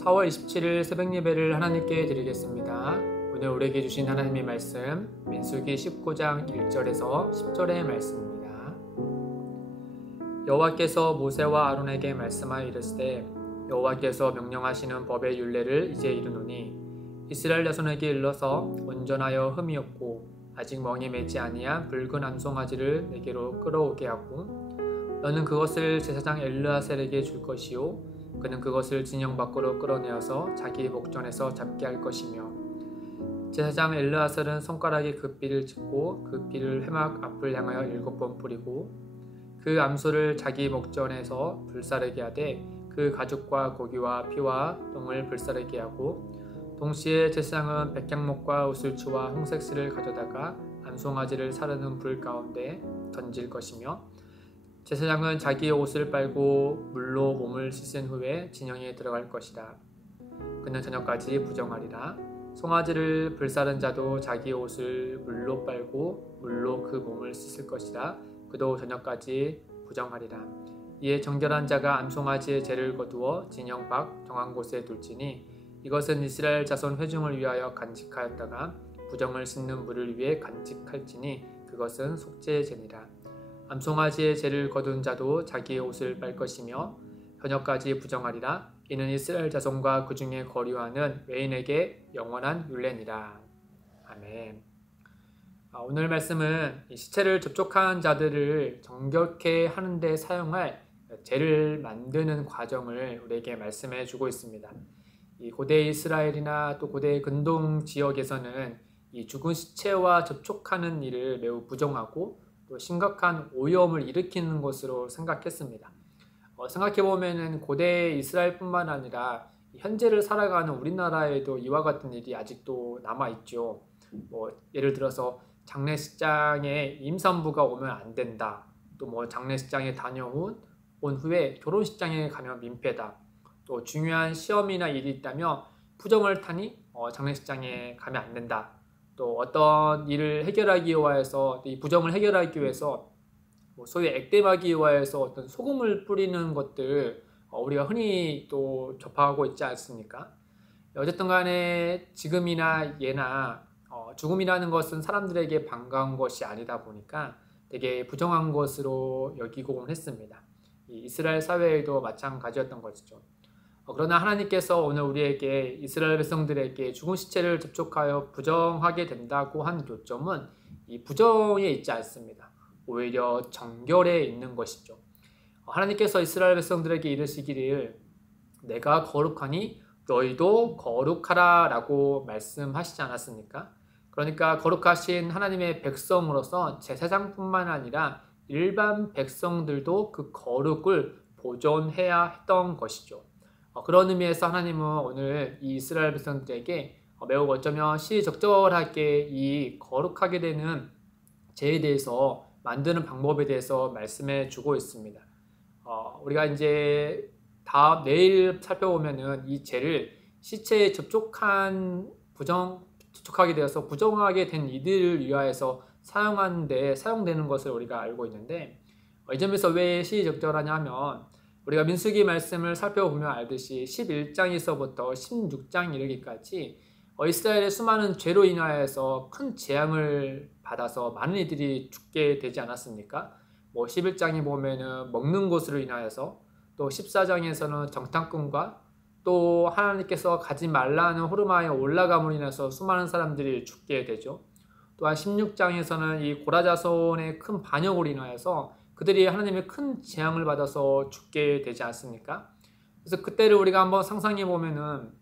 4월 27일 새벽 예배를 하나님께 드리겠습니다. 오늘 우리에게 주신 하나님의 말씀 민수기 19장 1절에서 10절의 말씀입니다. 여호와께서 모세와 아론에게 말씀하여 이르시되 여호와께서 명령하시는 법의 율례를 이제 이르노니 이스라엘 자손에게 일러서 온전하여 흠이 없고 아직 멍이 매지 아니한 붉은 암송아지를 내게로 끌어오게 하고 너는 그것을 제사장 엘르아셀에게 줄 것이요 그는 그것을 진영 밖으로 끌어내어서 자기 목전에서 잡게 할 것이며 제사장 엘르아셀은 손가락에 그 삐를 짚고 그 삐를 회막 앞을 향하여 7번 뿌리고 그 암소를 자기 목전에서 불사르게 하되 그 가죽과 고기와 피와 똥을 불사르게 하고 동시에 제사장은 백향목과 우슬추와 홍색실을 가져다가 암송아지를 사르는 불 가운데 던질 것이며 제사장은 자기의 옷을 빨고 물로 몸을 씻은 후에 진영에 들어갈 것이다. 그는 저녁까지 부정하리라. 송아지를 불사른 자도 자기의 옷을 물로 빨고 물로 그 몸을 씻을 것이라. 그도 저녁까지 부정하리라. 이에 정결한 자가 암송아지의 죄를 거두어 진영 밖 정한 곳에 둘지니 이것은 이스라엘 자손 회중을 위하여 간직하였다가 부정을 씻는 물을 위해 간직할지니 그것은 속죄의 죄니라. 암송아지의 죄를 거둔 자도 자기의 옷을 빨 것이며 저녁까지 부정하리라. 이는 이스라엘 자손과 그 중에 거류하는 외인에게 영원한 율례니라. 아멘. 오늘 말씀은 시체를 접촉한 자들을 정결케 하는 데 사용할 재를 만드는 과정을 우리에게 말씀해 주고 있습니다. 이 고대 이스라엘이나 또 고대 근동 지역에서는 이 죽은 시체와 접촉하는 일을 매우 부정하고 또 심각한 오염을 일으키는 것으로 생각했습니다. 생각해보면 고대 이스라엘뿐만 아니라 현재를 살아가는 우리나라에도 이와 같은 일이 아직도 남아있죠. 예를 들어서 장례식장에 임산부가 오면 안 된다. 또 장례식장에 다녀온 후에 결혼식장에 가면 민폐다. 또 중요한 시험이나 일이 있다면 부정을 타니 장례식장에 가면 안 된다. 또 어떤 일을 해결하기 위해서 이 부정을 해결하기 위해서 소위 액땜하기 위해서 어떤 소금을 뿌리는 것들 우리가 흔히 또 접하고 있지 않습니까? 어쨌든 간에 지금이나 예나 죽음이라는 것은 사람들에게 반가운 것이 아니다 보니까 되게 부정한 것으로 여기곤 했습니다. 이 이스라엘 사회에도 마찬가지였던 것이죠. 그러나 하나님께서 오늘 우리에게 이스라엘 백성들에게 죽은 시체를 접촉하여 부정하게 된다고 한 요점은 이 부정에 있지 않습니다. 오히려 정결에 있는 것이죠. 하나님께서 이스라엘 백성들에게 이르시기를 내가 거룩하니 너희도 거룩하라 라고 말씀하시지 않았습니까? 그러니까 거룩하신 하나님의 백성으로서 제사장뿐만 아니라 일반 백성들도 그 거룩을 보존해야 했던 것이죠. 그런 의미에서 하나님은 오늘 이 이스라엘 백성들에게 매우 어쩌면 시적절하게 이 거룩하게 되는 죄에 대해서 만드는 방법에 대해서 말씀해 주고 있습니다. 우리가 이제 내일 살펴보면은 이 죄를 시체에 접촉하게 되어서 부정하게 된 이들을 위하여서 사용되는 것을 우리가 알고 있는데 이 점에서 왜 시적절하냐 하면 우리가 민수기 말씀을 살펴보면 알듯이 11장에서부터 16장 이르기까지 이스라엘의 수많은 죄로 인하여서 큰 재앙을 받아서 많은 이들이 죽게 되지 않았습니까? 11장에 보면은 먹는 것으로 인하여서 또 14장에서는 정탐꾼과 또 하나님께서 가지 말라는 호르마에 올라감으로 인해서 수많은 사람들이 죽게 되죠. 또한 16장에서는 이 고라 자손의 큰 반역으로 인하여서 그들이 하나님의 큰 재앙을 받아서 죽게 되지 않습니까? 그래서 그때를 우리가 한번 상상해 보면은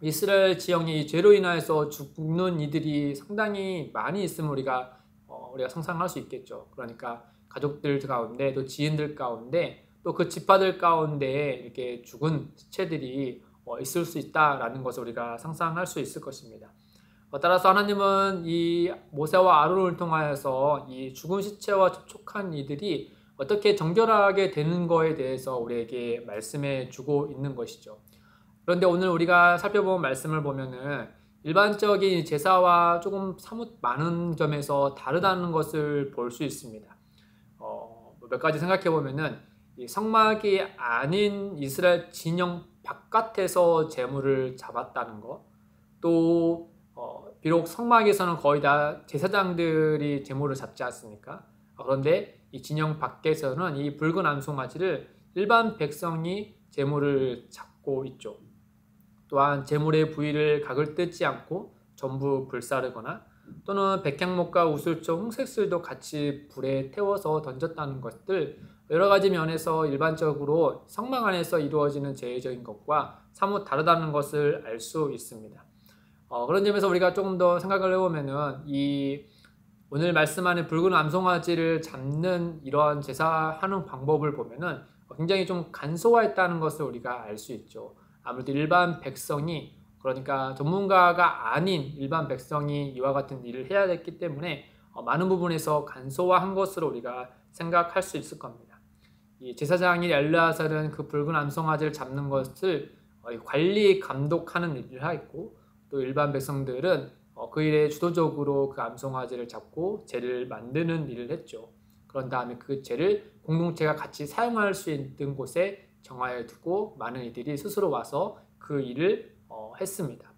이스라엘 지형이 죄로 인하여서 죽는 이들이 상당히 많이 있음을 우리가 상상할 수 있겠죠. 그러니까 가족들 가운데 또 지인들 가운데 또 그 지파들 가운데 이렇게 죽은 시체들이 있을 수 있다라는 것을 우리가 상상할 수 있을 것입니다. 따라서 하나님은 이 모세와 아론을 통하여서 이 죽은 시체와 접촉한 이들이 어떻게 정결하게 되는 것에 대해서 우리에게 말씀해 주고 있는 것이죠. 그런데 오늘 우리가 살펴본 말씀을 보면은 일반적인 제사와 조금 사뭇 많은 점에서 다르다는 것을 볼 수 있습니다. 몇 가지 생각해 보면은 이 성막이 아닌 이스라엘 진영 바깥에서 제물을 잡았다는 것, 또 비록 성막에서는 거의 다 제사장들이 제물을 잡지 않습니까? 그런데 이 진영 밖에서는 이 붉은 암송아지를 일반 백성이 제물을 잡고 있죠. 또한 제물의 부위를 각을 뜯지 않고 전부 불사르거나 또는 백향목과 우슬초, 홍색슬도 같이 불에 태워서 던졌다는 것들, 여러 가지 면에서 일반적으로 성막 안에서 이루어지는 제의적인 것과 사뭇 다르다는 것을 알 수 있습니다. 그런 점에서 우리가 조금 더 생각을 해보면은 이 오늘 말씀하는 붉은 암송아지를 잡는 이러한 제사하는 방법을 보면은 굉장히 좀 간소화했다는 것을 우리가 알 수 있죠. 아무래도 일반 백성이, 그러니까 전문가가 아닌 일반 백성이 이와 같은 일을 해야 됐기 때문에 많은 부분에서 간소화한 것으로 우리가 생각할 수 있을 겁니다. 이 제사장인 엘르아살은 그 붉은 암송아지를 잡는 것을 관리 감독하는 일을 하였고, 또 일반 백성들은 그 일에 주도적으로 그 암송아지를 잡고 제를 만드는 일을 했죠. 그런 다음에 그 제를 공동체가 같이 사용할 수 있는 곳에 정하여 두고 많은 이들이 스스로 와서 그 일을 했습니다.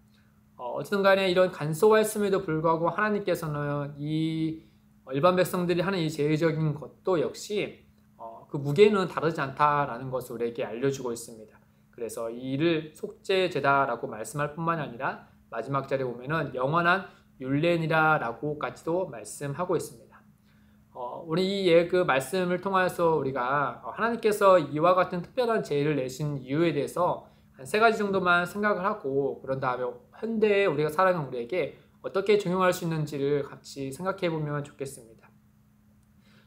어쨌든 간에 이런 간소화했음에도 불구하고 하나님께서는 이 일반 백성들이 하는 이 제의적인 것도 역시 그 무게는 다르지 않다라는 것을 우리에게 알려주고 있습니다. 그래서 이 일을 속죄제다라고 말씀할 뿐만 아니라 마지막 절에 보면은 영원한 율례니라라고까지도 말씀하고 있습니다. 우리 이 그 말씀을 통해서 우리가 하나님께서 이와 같은 특별한 제의를 내신 이유에 대해서 한 3가지 정도만 생각을 하고, 그런 다음에 현대에 우리가 살아가는 우리에게 어떻게 적용할 수 있는지를 같이 생각해 보면 좋겠습니다.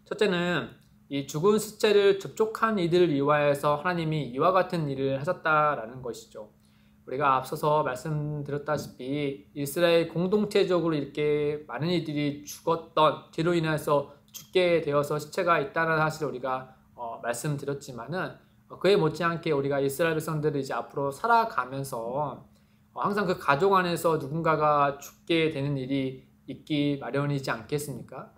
첫째는 이 죽은 시체를 접촉한 이들을 위하여서 하나님이 이와 같은 일을 하셨다라는 것이죠. 우리가 앞서서 말씀드렸다시피 이스라엘 공동체적으로 이렇게 많은 이들이 죽었던, 죄로 인해서 죽게 되어서 시체가 있다는 사실을 우리가 말씀드렸지만은, 그에 못지않게 우리가 이스라엘 백성들이 이제 앞으로 살아가면서 항상 그 가족 안에서 누군가가 죽게 되는 일이 있기 마련이지 않겠습니까?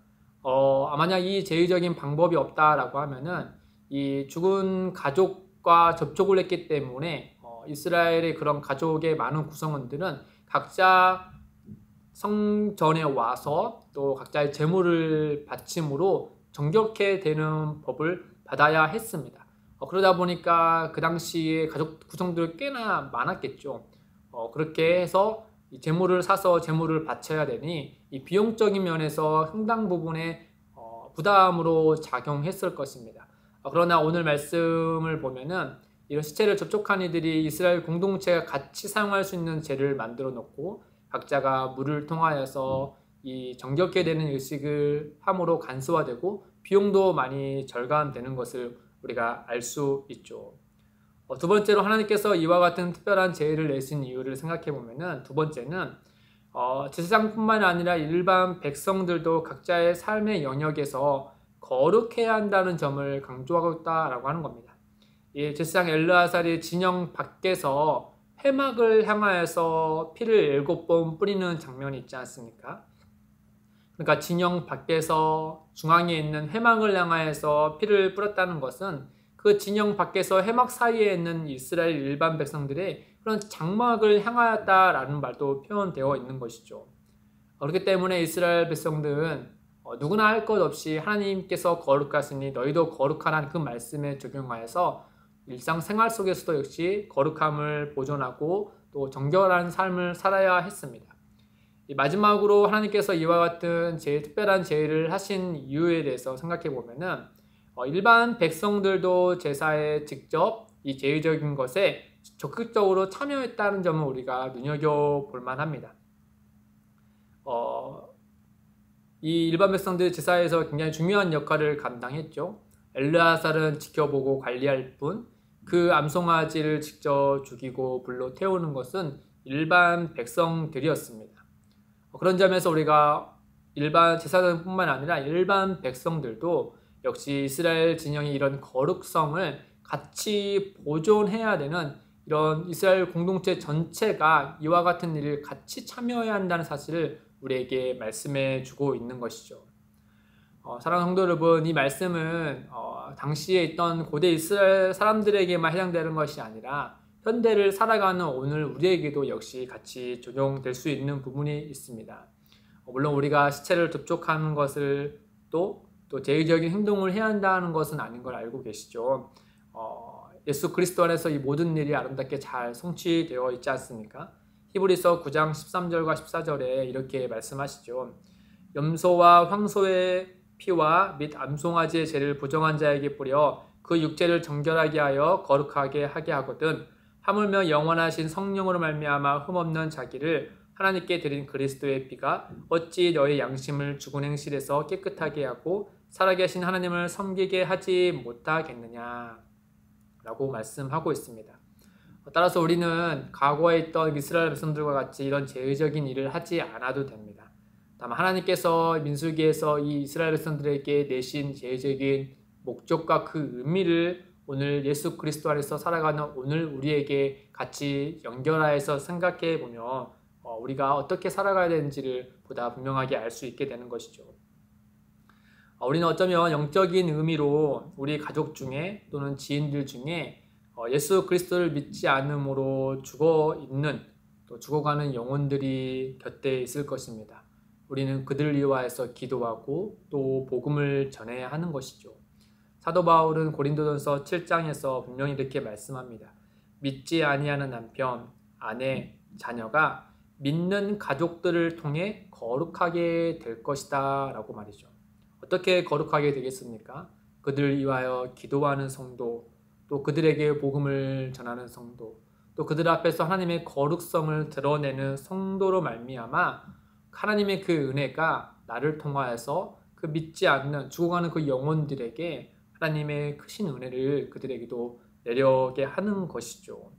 만약 이 제의적인 방법이 없다라고 하면은 이 죽은 가족과 접촉을 했기 때문에 이스라엘의 그런 가족의 많은 구성원들은 각자 성전에 와서 또 각자의 제물을 바침으로 정결케 되는 법을 받아야 했습니다. 그러다 보니까 그 당시에 가족 구성들이 꽤나 많았겠죠. 그렇게 해서 이 제물을 사서 제물을 바쳐야 되니 이 비용적인 면에서 상당 부분의 부담으로 작용했을 것입니다. 그러나 오늘 말씀을 보면은 이런 시체를 접촉한 이들이 이스라엘 공동체가 같이 사용할 수 있는 재를 만들어 놓고 각자가 물을 통하여서 이 정결케 되는 의식을 함으로 간소화되고 비용도 많이 절감되는 것을 우리가 알 수 있죠. 두 번째로 하나님께서 이와 같은 특별한 제의를 내신 이유를 생각해 보면은, 두 번째는 제사장뿐만 아니라 일반 백성들도 각자의 삶의 영역에서 거룩해야 한다는 점을 강조하고 있다라고 하는 겁니다. 이 제사장 엘르아살이 진영 밖에서 회막을 향하여서 피를 7번 뿌리는 장면이 있지 않습니까? 그러니까 진영 밖에서 중앙에 있는 회막을 향하여서 피를 뿌렸다는 것은 그 진영 밖에서 회막 사이에 있는 이스라엘 일반 백성들의 그런 장막을 향하였다라는 말도 표현되어 있는 것이죠. 그렇기 때문에 이스라엘 백성들은 누구나 할 것 없이 하나님께서 거룩하시니 너희도 거룩하라는 그 말씀에 적용하여서 일상생활 속에서도 역시 거룩함을 보존하고 또 정결한 삶을 살아야 했습니다. 마지막으로 하나님께서 이와 같은 특별한 제의를 하신 이유에 대해서 생각해 보면은 일반 백성들도 제사에 직접 이 제의적인 것에 적극적으로 참여했다는 점을 우리가 눈여겨볼 만합니다. 이 일반 백성들 제사에서 굉장히 중요한 역할을 감당했죠. 엘르아살은 지켜보고 관리할 뿐, 그 암송아지를 직접 죽이고 불로 태우는 것은 일반 백성들이었습니다. 그런 점에서 우리가 일반 제사장뿐만 아니라 일반 백성들도 역시 이스라엘 진영의 이런 거룩성을 같이 보존해야 되는, 이런 이스라엘 공동체 전체가 이와 같은 일을 같이 참여해야 한다는 사실을 우리에게 말씀해 주고 있는 것이죠. 사랑하는 성도 여러분, 이 말씀은 당시에 있던 고대 이스라엘 사람들에게만 해당되는 것이 아니라 현대를 살아가는 오늘 우리에게도 역시 같이 적용될 수 있는 부분이 있습니다. 물론 우리가 시체를 접촉하는 것을 또 제의적인 행동을 해야 한다는 것은 아닌 걸 알고 계시죠. 예수 그리스도 안에서 이 모든 일이 아름답게 잘 성취되어 있지 않습니까? 히브리서 9장 13절과 14절에 이렇게 말씀하시죠. 염소와 황소의 피와 및 암송아지의 죄를 부정한 자에게 뿌려 그 육체를 정결하게 하여 거룩하게 하게 하거든 하물며 영원하신 성령으로 말미암아 흠없는 자기를 하나님께 드린 그리스도의 피가 어찌 너의 양심을 죽은 행실에서 깨끗하게 하고 살아계신 하나님을 섬기게 하지 못하겠느냐 라고 말씀하고 있습니다. 따라서 우리는 과거에 있던 이스라엘 백성들과 같이 이런 제의적인 일을 하지 않아도 됩니다. 다만 하나님께서 민수기에서 이 이스라엘 백성들에게 내신 제의적인 목적과 그 의미를 오늘 예수 그리스도 안에서 살아가는 오늘 우리에게 같이 연결하여서 생각해 보면 우리가 어떻게 살아가야 되는지를 보다 분명하게 알 수 있게 되는 것이죠. 우리는 어쩌면 영적인 의미로 우리 가족 중에 또는 지인들 중에 예수 그리스도를 믿지 않음으로 죽어가는 영혼들이 곁에 있을 것입니다. 우리는 그들을 위하여서 기도하고 또 복음을 전해야 하는 것이죠. 사도 바울은 고린도전서 7장에서 분명히 이렇게 말씀합니다. 믿지 아니하는 남편, 아내, 자녀가 믿는 가족들을 통해 거룩하게 될 것이다 라고 말이죠. 어떻게 거룩하게 되겠습니까? 그들을 위하여 기도하는 성도, 또 그들에게 복음을 전하는 성도, 또 그들 앞에서 하나님의 거룩성을 드러내는 성도로 말미암아 하나님의 그 은혜가 나를 통하여서 그 믿지 않는 죽어가는 그 영혼들에게 하나님의 크신 은혜를 그들에게도 내려게 하는 것이죠.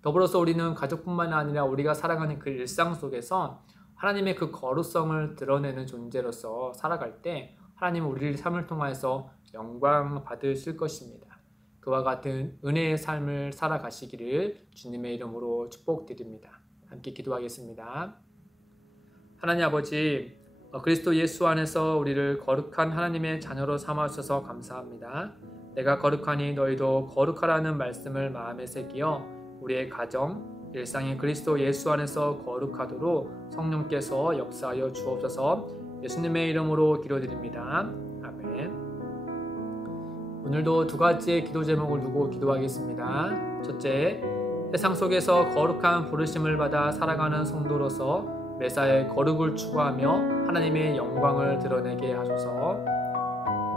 더불어서 우리는 가족뿐만 아니라 우리가 살아가는 그 일상 속에서 하나님의 그 거룩성을 드러내는 존재로서 살아갈 때 하나님은 우리의 삶을 통하여서 영광 받으실 것입니다. 그와 같은 은혜의 삶을 살아가시기를 주님의 이름으로 축복드립니다. 함께 기도하겠습니다. 하나님 아버지, 그리스도 예수 안에서 우리를 거룩한 하나님의 자녀로 삼아주셔서 감사합니다. 내가 거룩하니 너희도 거룩하라는 말씀을 마음에 새기어 우리의 가정, 일상의 그리스도 예수 안에서 거룩하도록 성령께서 역사하여 주옵소서. 예수님의 이름으로 기도드립니다. 아멘. 오늘도 두 가지의 기도 제목을 두고 기도하겠습니다. 첫째, 세상 속에서 거룩한 부르심을 받아 살아가는 성도로서 매사에 거룩을 추구하며 하나님의 영광을 드러내게 하소서.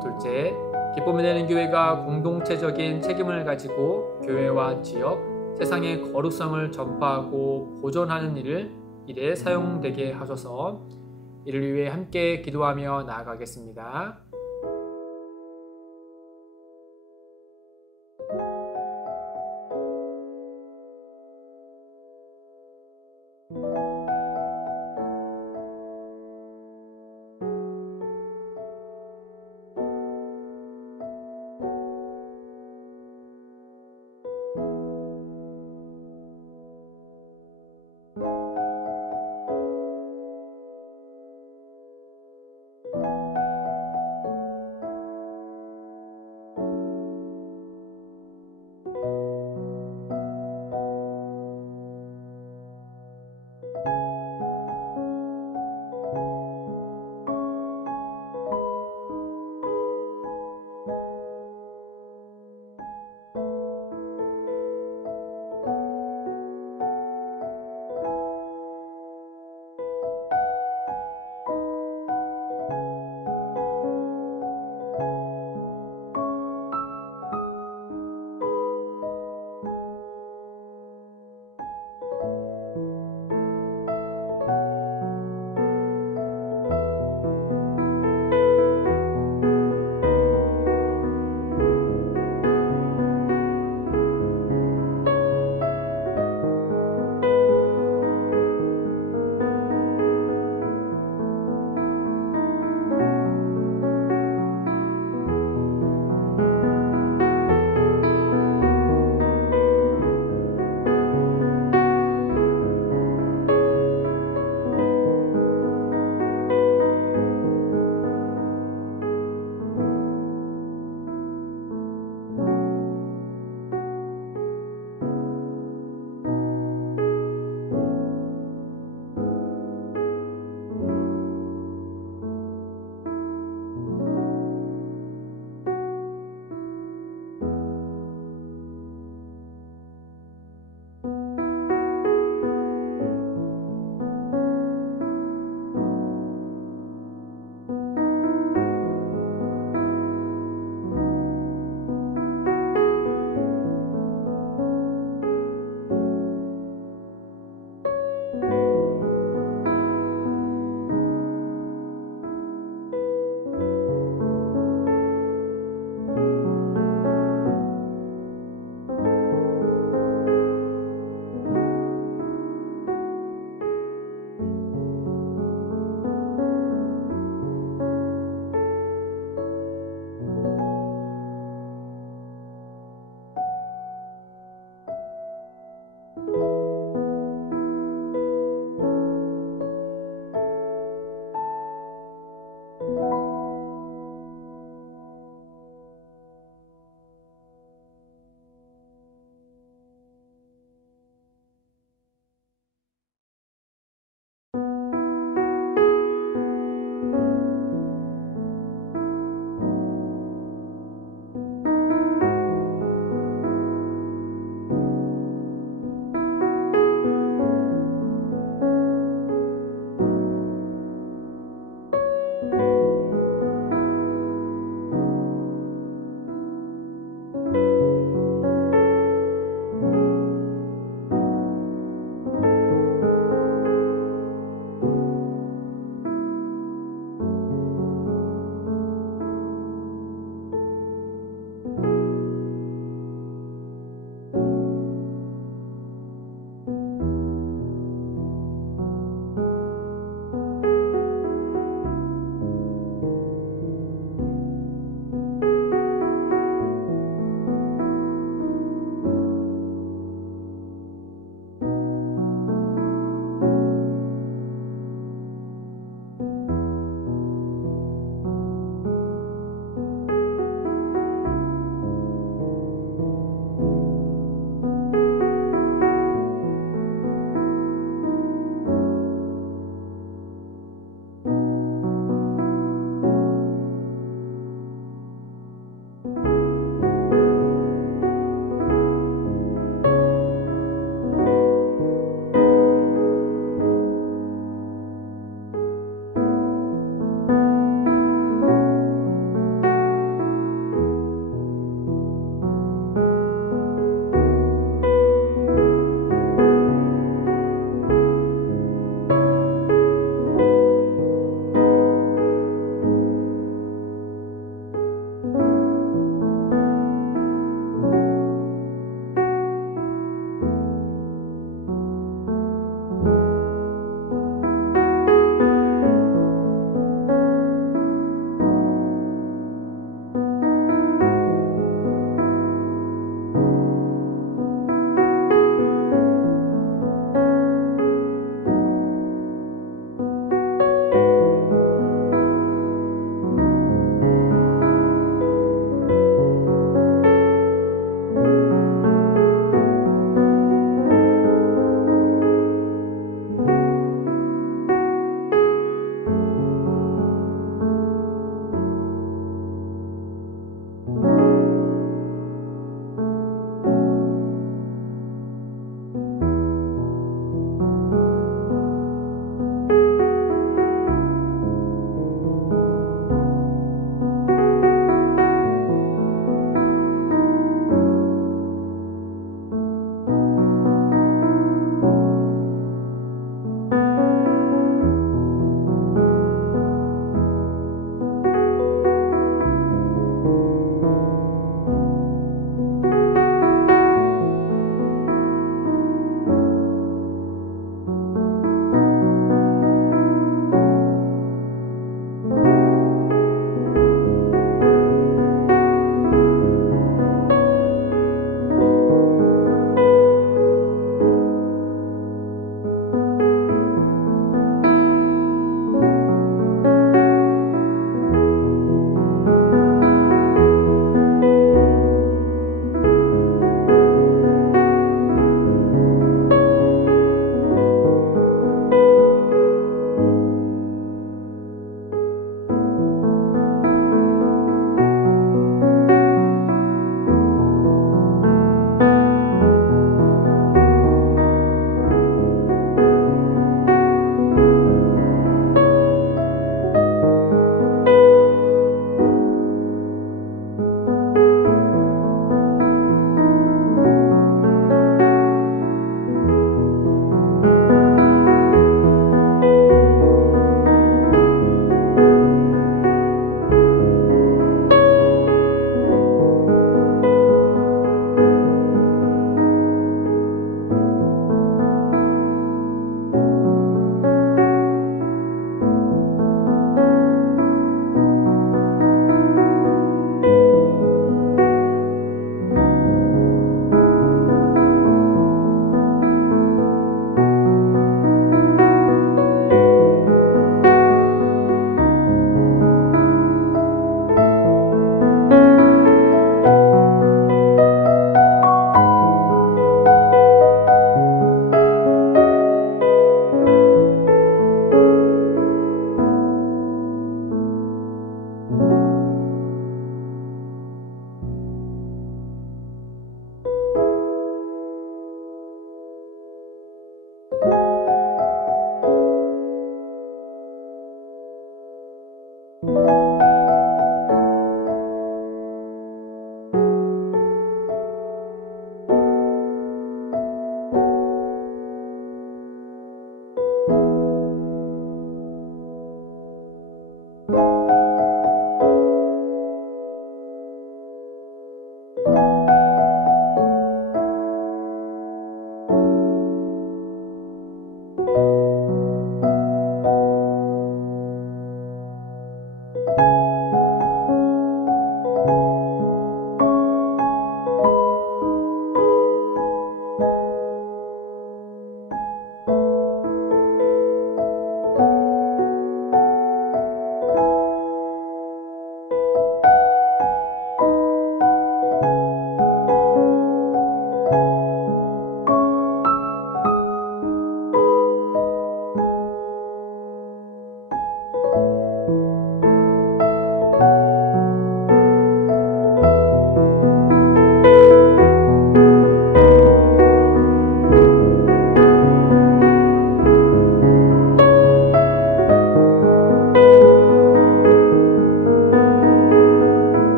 둘째, 기쁨이 되는 교회가 공동체적인 책임을 가지고 교회와 지역, 세상의 거룩성을 전파하고 보존하는 일에 사용되게 하소서. 이를 위해 함께 기도하며 나아가겠습니다.